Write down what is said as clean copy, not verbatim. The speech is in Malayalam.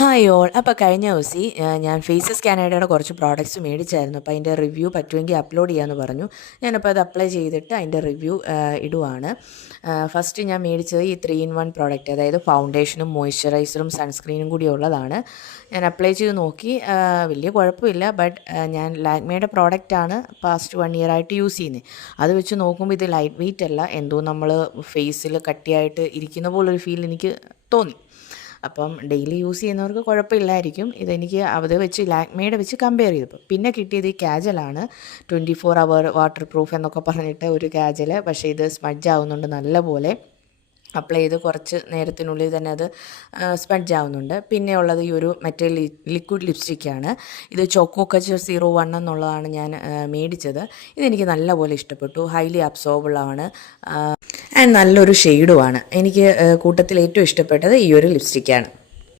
Hi all. അപ്പോൾ കഴിഞ്ഞ ദിവസം ഞാൻ ഫേസ് സ്കാനറുടെ കുറച്ച് പ്രോഡക്റ്റ്സ് മേടിച്ചായിരുന്നു. അപ്പോൾ അതിൻ്റെ റിവ്യൂ പറ്റുമെങ്കിൽ അപ്ലോഡ് ചെയ്യാമെന്ന് പറഞ്ഞു. ഞാനപ്പോൾ അത് അപ്ലൈ ചെയ്തിട്ട് അതിൻ്റെ റിവ്യൂ ഇടുവാണ്. ഫസ്റ്റ് ഞാൻ മേടിച്ചത് ഈ 3-in-1 പ്രോഡക്റ്റ്, അതായത് ഫൗണ്ടേഷനും മോയ്സ്ചറൈസറും സൺസ്ക്രീനും കൂടി ഉള്ളതാണ്. ഞാൻ അപ്ലൈ ചെയ്ത് നോക്കി, വലിയ കുഴപ്പമില്ല. ബട്ട് ഞാൻ ലാക്മേയുടെ പ്രോഡക്റ്റാണ് പാസ്റ്റ് 1 ഇയർ ആയിട്ട് യൂസ് ചെയ്യുന്നത്. അത് വെച്ച് നോക്കുമ്പോൾ ഇത് ലൈറ്റ് വെയ്റ്റ് അല്ല, എന്തോ നമ്മൾ ഫേസിൽ കട്ടിയായിട്ട് ഇരിക്കുന്ന പോലൊരു ഫീൽ എനിക്ക് തോന്നി. അപ്പം ഡെയിലി യൂസ് ചെയ്യുന്നവർക്ക് കുഴപ്പമില്ലായിരിക്കും. ഇതെനിക്ക് അത് വെച്ച് ലാക്മേയുടെ വെച്ച് കമ്പയർ ചെയ്തപ്പോൾ പിന്നെ കിട്ടിയത് ഈ കാജലാണ്. 24 hour വാട്ടർ പ്രൂഫ് എന്നൊക്കെ പറഞ്ഞിട്ട് ഒരു കാജൽ. പക്ഷേ ഇത് സ്മഡ്ജ് ആവുന്നുണ്ട്, നല്ലപോലെ അപ്ലൈ ചെയ്ത് കുറച്ച് നേരത്തിനുള്ളിൽ തന്നെ അത് സ്പഞ്ച് ആവുന്നുണ്ട്. പിന്നെ ഉള്ളത് ഈ ഒരു മറ്റേ ലിക്വിഡ് ലിപ്സ്റ്റിക്കാണ്. ഇത് ചോക്കോ കച്ചർ 01 എന്നുള്ളതാണ് ഞാൻ മേടിച്ചത്. ഇതെനിക്ക് നല്ലപോലെ ഇഷ്ടപ്പെട്ടു. ഹൈലി അബ്സോർബിളാണ് ആൻഡ് നല്ലൊരു ഷെയ്ഡുമാണ്. എനിക്ക് കൂട്ടത്തിൽ ഏറ്റവും ഇഷ്ടപ്പെട്ടത് ഈ ഒരു ലിപ്സ്റ്റിക്കാണ്.